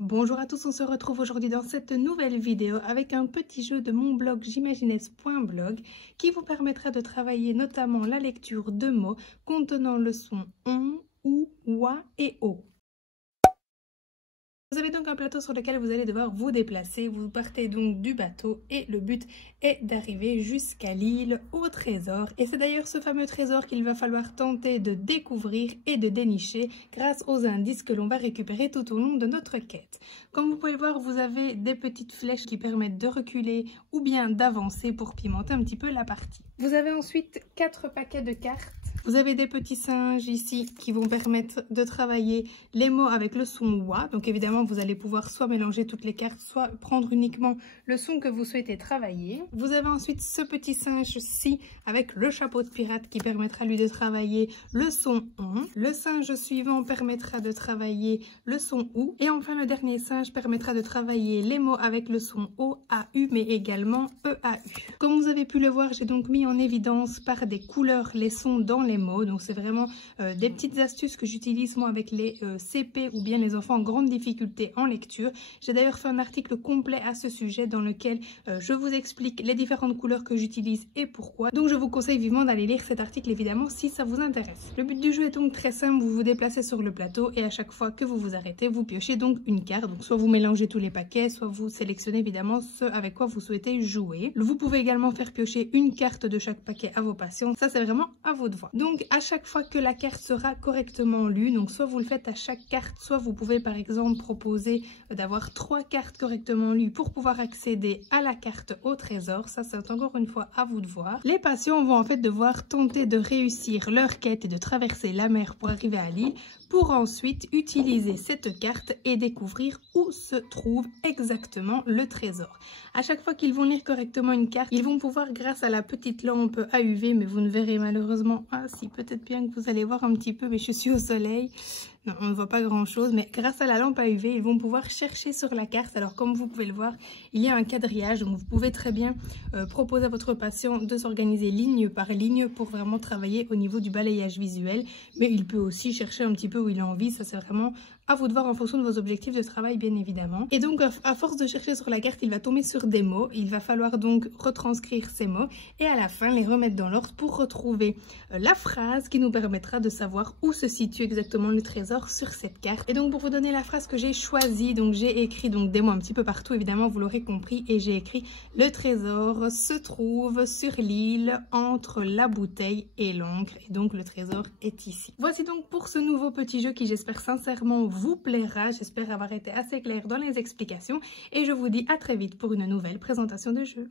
Bonjour à tous, on se retrouve aujourd'hui dans cette nouvelle vidéo avec un petit jeu de mon blog j'imaginesse.blog qui vous permettra de travailler notamment la lecture de mots contenant le son on, ou, oua et o. Vous avez donc un plateau sur lequel vous allez devoir vous déplacer. Vous partez donc du bateau et le but est d'arriver jusqu'à l'île au trésor. Et c'est d'ailleurs ce fameux trésor qu'il va falloir tenter de découvrir et de dénicher grâce aux indices que l'on va récupérer tout au long de notre quête. Comme vous pouvez le voir, vous avez des petites flèches qui permettent de reculer ou bien d'avancer pour pimenter un petit peu la partie. Vous avez ensuite 4 paquets de cartes. Vous avez des petits singes ici qui vont permettre de travailler les mots avec le son wa. Donc évidemment, vous allez pouvoir soit mélanger toutes les cartes, soit prendre uniquement le son que vous souhaitez travailler. Vous avez ensuite ce petit singe-ci avec le chapeau de pirate qui permettra lui de travailler le son on. Le singe suivant permettra de travailler le son ou. Et enfin, le dernier singe permettra de travailler les mots avec le son o, a, u, mais également e, a, u. Comme vous avez pu le voir, j'ai donc mis en évidence par des couleurs les sons dans les mots. Donc c'est vraiment des petites astuces que j'utilise moi avec les CP ou bien les enfants en grande difficulté en lecture. J'ai d'ailleurs fait un article complet à ce sujet dans lequel je vous explique les différentes couleurs que j'utilise et pourquoi. Donc je vous conseille vivement d'aller lire cet article évidemment si ça vous intéresse. Le but du jeu est donc très simple, vous vous déplacez sur le plateau et à chaque fois que vous vous arrêtez, vous piochez donc une carte. Donc soit vous mélangez tous les paquets, soit vous sélectionnez évidemment ce avec quoi vous souhaitez jouer. Vous pouvez également faire piocher une carte de chaque paquet à vos patients, ça c'est vraiment à vous de voir. Donc à chaque fois que la carte sera correctement lue, donc soit vous le faites à chaque carte, soit vous pouvez par exemple proposer d'avoir 3 cartes correctement lues pour pouvoir accéder à la carte au trésor, ça c'est encore une fois à vous de voir. Les patients vont en fait devoir tenter de réussir leur quête et de traverser la mer pour arriver à l'île, pour ensuite utiliser cette carte et découvrir où se trouve exactement le trésor. À chaque fois qu'ils vont lire correctement une carte, ils vont pouvoir, grâce à la petite lampe AUV, mais vous ne verrez malheureusement, si peut-être bien que vous allez voir un petit peu, mais je suis au soleil, non, on ne voit pas grand chose, mais grâce à la lampe AUV, ils vont pouvoir chercher sur la carte. Alors comme vous pouvez le voir, il y a un quadrillage, donc vous pouvez très bien proposer à votre patient de s'organiser ligne par ligne pour vraiment travailler au niveau du balayage visuel, mais il peut aussi chercher un petit peu où il a envie, ça c'est vraiment à vous de voir en fonction de vos objectifs de travail bien évidemment. Et donc à force de chercher sur la carte, il va tomber sur des mots, il va falloir donc retranscrire ces mots et à la fin les remettre dans l'ordre pour retrouver la phrase qui nous permettra de savoir où se situe exactement le trésor sur cette carte. Et donc pour vous donner la phrase que j'ai choisie, donc j'ai écrit donc des mots un petit peu partout évidemment, vous l'aurez compris, et j'ai écrit le trésor se trouve sur l'île entre la bouteille et l'encre, et donc le trésor est ici. Voici donc pour ce nouveau petit jeu qui j'espère sincèrement vous plaira, j'espère avoir été assez claire dans les explications et je vous dis à très vite pour une nouvelle présentation de jeu.